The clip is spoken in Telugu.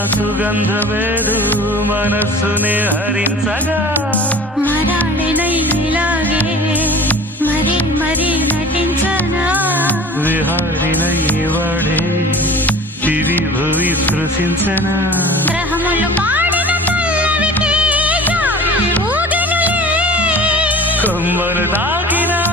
సుగంధమేదు మనస్సునే హరించగా మరాళినైలాగే మరీ మరీ నటించనా విహారినై వాడే దివి భువి స్పృశించనా గ్రహములు పాడిన పల్లవికి జాబిలి ఊగెనులే కొమ్మను తాకిన